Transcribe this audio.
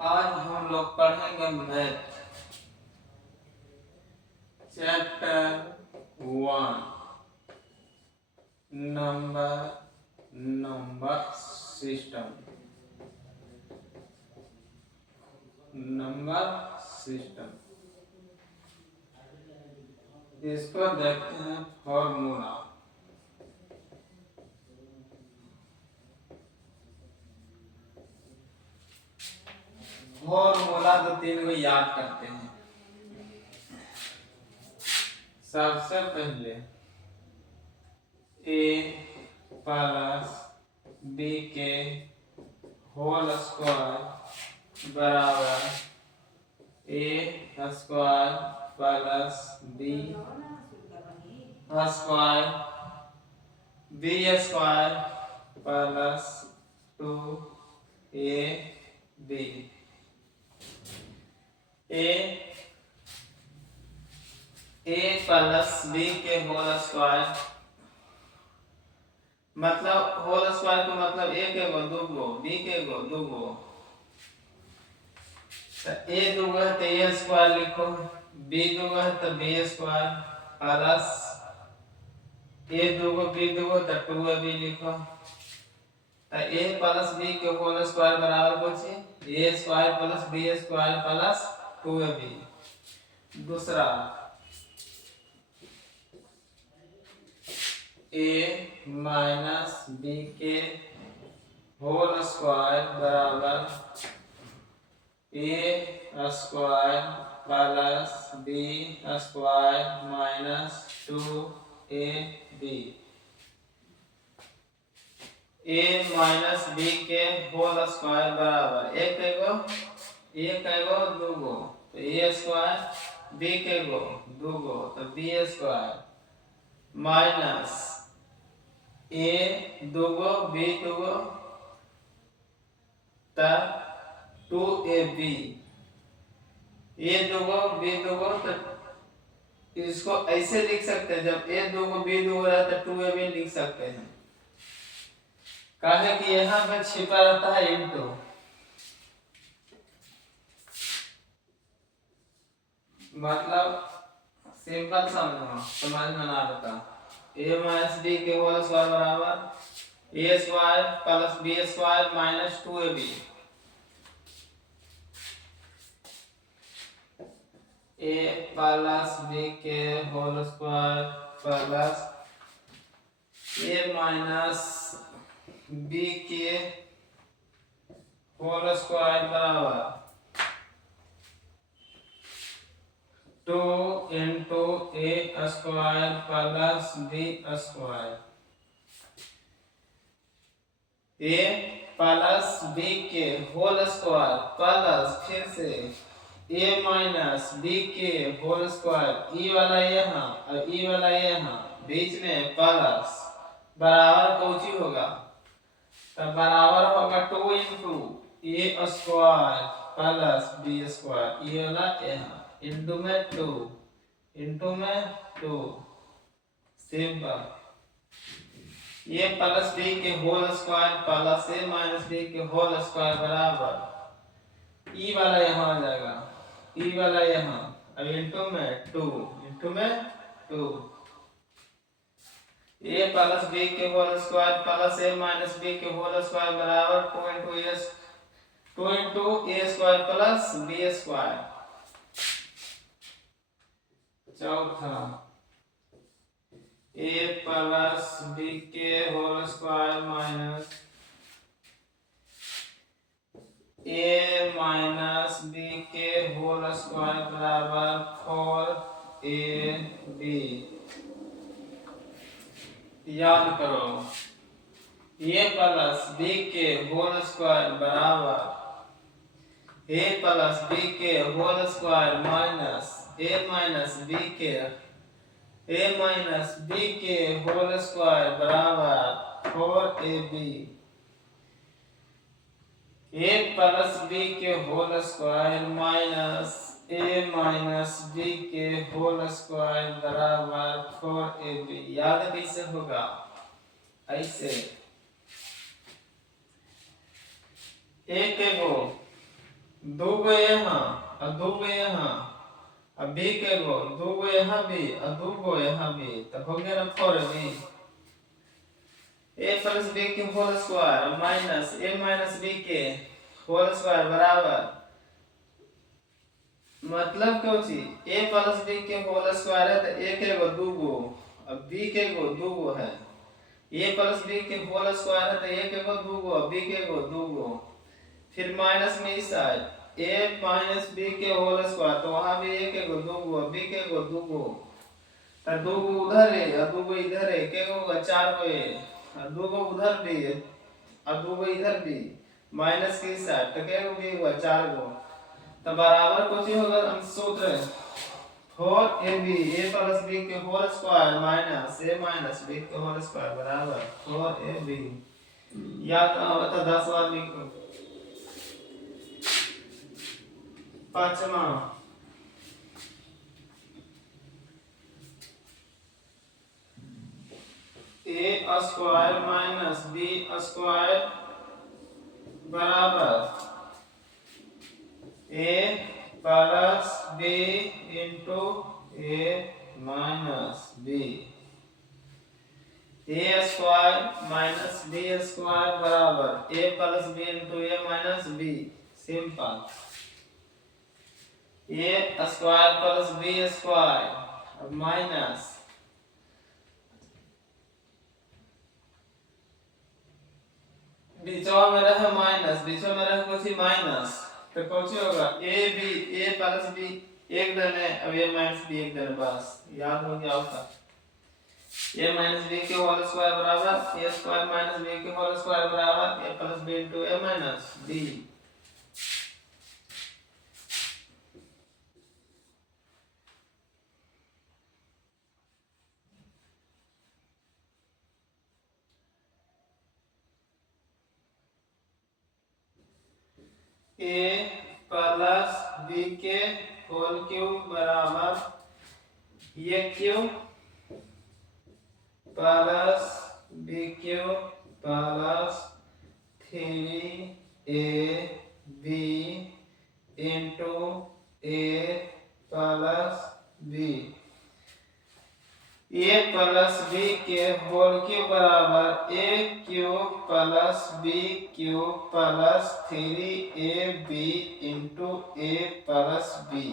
आज हम लोग पढ़ेंगे मैथ चैप्टर 1 नंबर सिस्टम। इसको देखते हैं फॉर्मूला। फॉर्मूला तो 3 को याद करते हैं। सबसे पहले a प्लस b के होल स्क्वायर बराबर a square plus b square b square plus 2ab a plus b के होल स्क्वायर मतलब होल स्क्वायर को मतलब a के गो दूगो b के गो दूगो, तो a दूगो है तो a स्क्वायर लिखो, b दूगो है तो b स्क्वायर प्लस a दूगो b दूगो तो 2ab लिखो। तो a प्लस b के होल स्क्वायर बराबर कुछ a square plus b square plus 2ab। दूसरा a माइनस b के होल स्क्वायर बराबर a square plus b square minus 2ab। a minus b के होल स्क्वायर बराबर एक एगो दूगो तो a स्क्वायर, b के गो दूगो तो b स्क्वायर माइनस a दूगो b दूगो तो 2ab। a दूगो b दूगो तो इसको ऐसे लिख सकते हैं, जब a दूगो b दूगो रहता तो 2ab लिख सकते हैं, काहे कि यहाँ पे छिपा रहता है इंटू। मतलब सिंपल समझ में ना आता। a माइनस b के होल स्क्वायर बराबर a square plus b square minus 2ab। a plus b के whole square plus a minus b के होल स्क्वायर बराबर 2 into a square plus b square. a plus b के whole square plus फिर से a minus b के whole square, ई वाला यहाँ और ई वाला यहाँ बीच में प्लस बराबर कौची होगा, तब बराबर होगा 2 into a square plus b square, ये वाला यहाँ इंटू में 2 इंटू में 2 सिंपल। ये प्लस b के whole square plus a minus b के होल स्क्वायर बराबर ई वाला यहाँ आ जाएगा, ई वाला यहाँ अब इंटू में 2 इंटू में 2। a प्लस b के whole square plus a minus b के होल स्क्वायर बराबर 2 into a square plus b square. चौथा a प्लस b के whole square minus a minus b के होल स्क्वायर बराबर 4ab। याद करो a प्लस b के होल स्क्वायर बराबर ए प्लस बी के whole square minus a minus b के होल स्क्वायर बराबर 4ab ए प्लस बी के whole square minus a minus b के होल स्क्वायर बराबर 4ab। याद कैसे होगा? ऐसे एक एगो दो गो यहाँ और दो गो यहाँ, अब बी के गो दो गो यहाँ भी और दो गो यहाँ भी, तो हो गया ना 4ab। ए प्लस बी के whole square minus a minus b के होल स्क्वायर बराबर, मतलब क्या चीज ए प्लस बी के होल स्क्वायर है तो ए के गो दो गो अब बी के गो दो गो है। ए प्लस बी के होल स्क्वायर है तो ए के गो दो गो बी के गो दो गो, फिर माइनस में इस साइड ए माइनस बी के होल स्क्वायर तो वहां भी ए के गो दो गो बी के गो दो गो, तो दो गो उधर है और दो गो इधर है, के गो चार गो है और दो गो उधर भी है और दो गो इधर भी, माइनस के साइड तो के गो भी हुआ चार गो, तो बराबर कुछ ही होगा। हम सूत्र 4ab ए प्लस बी के whole square minus a minus b के होल स्क्वायर बराबर 4ab। या तो 10 बार लिखो। पांचवा a square minus b square बराबर a plus b into a minus b. A square minus b square बराबर a plus b into a minus b. Simple. A square plus b square minus बीचवा में रहे minus, बीचवा में रहे कुछ minus, तो कुछ होगा a b a plus b एक देने अब ए माइनस बी एक देने, बस याद हो गया होगा। ए माइनस बी के होल स्क्वायर बराबर ए स्क्वायर माइनस बी के होल स्क्वायर बराबर a plus b into a minus b. A plus b के होल क्यूब बराबर ये cube plus b cube plus 3ab into a plus b. A plus b के whole cube बराबर a cube plus b cube plus 3ab into a plus B.